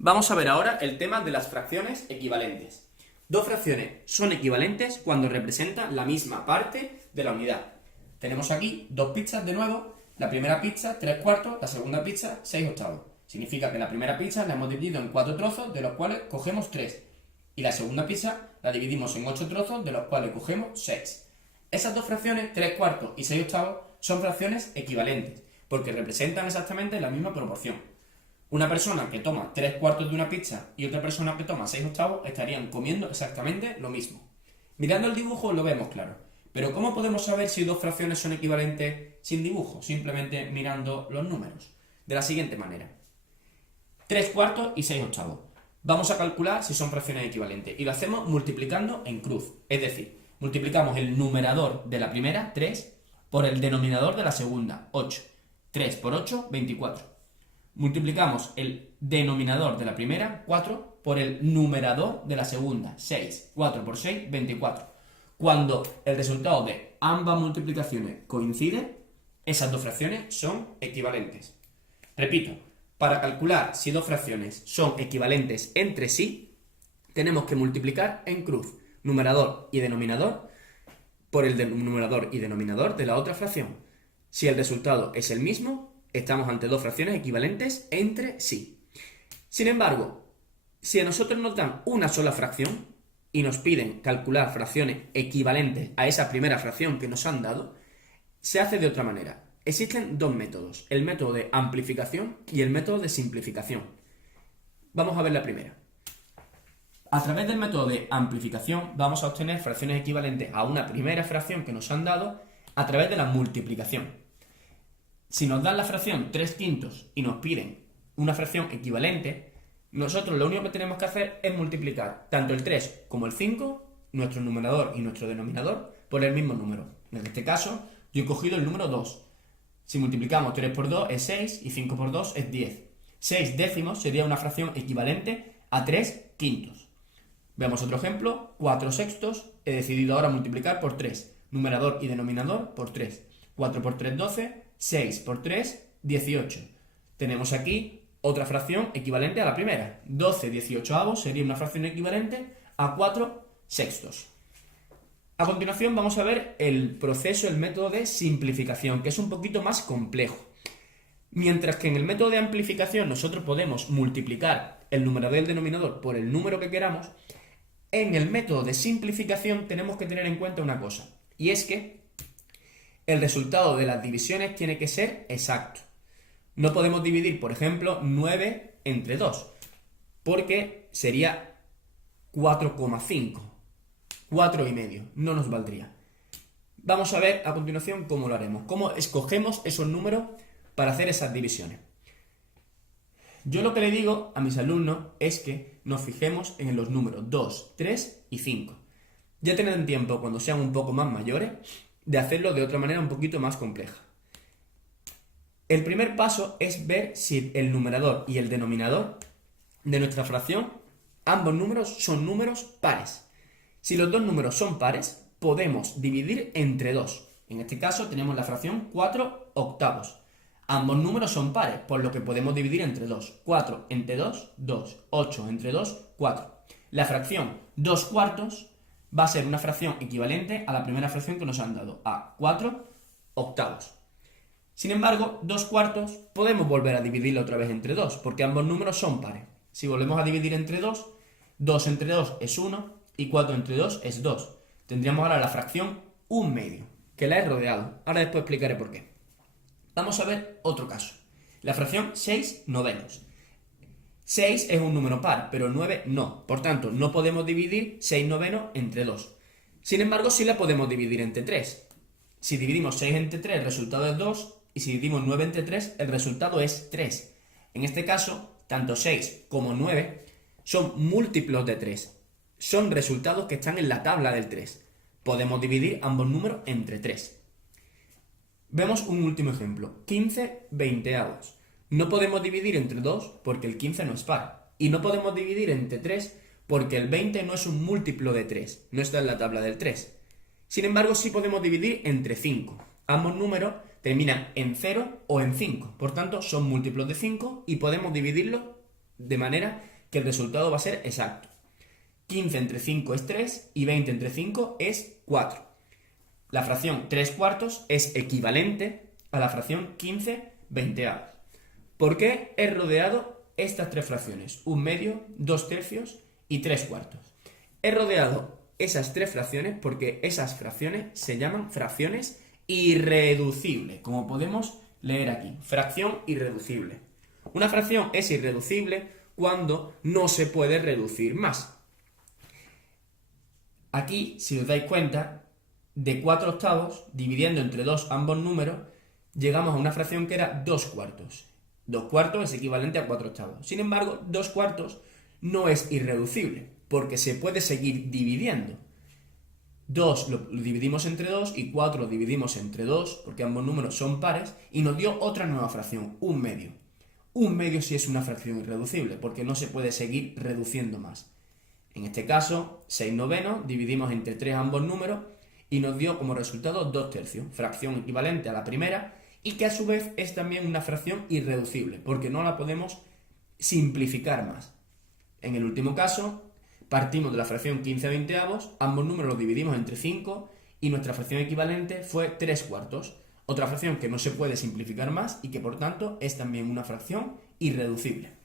Vamos a ver ahora el tema de las fracciones equivalentes. Dos fracciones son equivalentes cuando representan la misma parte de la unidad. Tenemos aquí dos pizzas de nuevo. La primera pizza, 3/4, la segunda pizza, 6/8. Significa que la primera pizza la hemos dividido en 4 trozos, de los cuales cogemos 3. Y la segunda pizza la dividimos en 8 trozos, de los cuales cogemos 6. Esas dos fracciones, 3/4 y 6/8, son fracciones equivalentes, porque representan exactamente la misma proporción. Una persona que toma 3/4 de una pizza y otra persona que toma 6/8 estarían comiendo exactamente lo mismo. Mirando el dibujo lo vemos claro, pero ¿cómo podemos saber si dos fracciones son equivalentes sin dibujo? Simplemente mirando los números. De la siguiente manera: 3/4 y 6/8. Vamos a calcular si son fracciones equivalentes y lo hacemos multiplicando en cruz, es decir, multiplicamos el numerador de la primera, 3, por el denominador de la segunda, 8. 3 por 8, 24. Multiplicamos el denominador de la primera, 4, por el numerador de la segunda, 6. 4 por 6, 24. Cuando el resultado de ambas multiplicaciones coincide, esas dos fracciones son equivalentes. Repito, para calcular si dos fracciones son equivalentes entre sí, tenemos que multiplicar en cruz numerador y denominador por el numerador y denominador de la otra fracción. Si el resultado es el mismo, estamos ante dos fracciones equivalentes entre sí. Sin embargo, si a nosotros nos dan una sola fracción y nos piden calcular fracciones equivalentes a esa primera fracción que nos han dado, se hace de otra manera. Existen dos métodos, el método de amplificación y el método de simplificación. Vamos a ver la primera. A través del método de amplificación vamos a obtener fracciones equivalentes a una primera fracción que nos han dado a través de la multiplicación. Si nos dan la fracción 3/5 y nos piden una fracción equivalente, nosotros lo único que tenemos que hacer es multiplicar tanto el 3 como el 5, nuestro numerador y nuestro denominador, por el mismo número. En este caso, yo he cogido el número 2. Si multiplicamos 3 por 2 es 6 y 5 por 2 es 10. 6 décimos sería una fracción equivalente a 3/5. Veamos otro ejemplo, 4/6. He decidido ahora multiplicar por 3. Numerador y denominador por 3. 4 por 3, 12. 6 por 3, 18. Tenemos aquí otra fracción equivalente a la primera. 12/18 sería una fracción equivalente a 4/6. A continuación vamos a ver el proceso, el método de simplificación, que es un poquito más complejo. Mientras que en el método de amplificación nosotros podemos multiplicar el numerador y el denominador por el número que queramos, en el método de simplificación tenemos que tener en cuenta una cosa, y es que el resultado de las divisiones tiene que ser exacto. No podemos dividir, por ejemplo, 9 entre 2, porque sería 4,5. 4,5. No nos valdría. Vamos a ver a continuación cómo lo haremos. Cómo escogemos esos números para hacer esas divisiones. Yo lo que le digo a mis alumnos es que nos fijemos en los números 2, 3 y 5. Ya tendrán tiempo, cuando sean un poco más mayores, de hacerlo de otra manera un poquito más compleja. El primer paso es ver si el numerador y el denominador de nuestra fracción, ambos números son números pares. Si los dos números son pares, podemos dividir entre 2. En este caso tenemos la fracción 4/8. Ambos números son pares, por lo que podemos dividir entre 2. 4 entre 2, 2. 8 entre 2, 4. La fracción 2/4 va a ser una fracción equivalente a la primera fracción que nos han dado, a 4/8. Sin embargo, 2/4 podemos volver a dividirlo otra vez entre 2, porque ambos números son pares. Si volvemos a dividir entre 2, 2 entre 2 es 1 y 4 entre 2 es 2. Tendríamos ahora la fracción 1/2, que la he rodeado. Ahora después explicaré por qué. Vamos a ver otro caso. La fracción 6/9. 6 es un número par, pero 9 no. Por tanto, no podemos dividir 6/9 entre 2. Sin embargo, sí la podemos dividir entre 3. Si dividimos 6 entre 3, el resultado es 2. Y si dividimos 9 entre 3, el resultado es 3. En este caso, tanto 6 como 9 son múltiplos de 3. Son resultados que están en la tabla del 3. Podemos dividir ambos números entre 3. Vemos un último ejemplo. 15/20. No podemos dividir entre 2 porque el 15 no es par. Y no podemos dividir entre 3 porque el 20 no es un múltiplo de 3. No está en la tabla del 3. Sin embargo, sí podemos dividir entre 5. Ambos números terminan en 0 o en 5. Por tanto, son múltiplos de 5 y podemos dividirlos de manera que el resultado va a ser exacto. 15 entre 5 es 3 y 20 entre 5 es 4. La fracción 3 cuartos es equivalente a la fracción 15 veinteavos. ¿Por qué he rodeado estas tres fracciones? 1/2, 2/3 y 3 cuartos. He rodeado esas tres fracciones porque esas fracciones se llaman fracciones irreducibles, como podemos leer aquí. Fracción irreducible. Una fracción es irreducible cuando no se puede reducir más. Aquí, si os dais cuenta, de 4 octavos, dividiendo entre 2 ambos números, llegamos a una fracción que era 2 cuartos. 2 cuartos es equivalente a 4 octavos. Sin embargo, 2 cuartos no es irreducible, porque se puede seguir dividiendo. 2 lo dividimos entre 2 y 4 lo dividimos entre 2, porque ambos números son pares, y nos dio otra nueva fracción, 1/2. 1/2 sí es una fracción irreducible, porque no se puede seguir reduciendo más. En este caso, 6/9 dividimos entre 3 ambos números y nos dio como resultado 2/3, fracción equivalente a la primera y que a su vez es también una fracción irreducible, porque no la podemos simplificar más. En el último caso, partimos de la fracción 15 veinteavos, ambos números los dividimos entre 5 y nuestra fracción equivalente fue 3 cuartos, otra fracción que no se puede simplificar más y que por tanto es también una fracción irreducible.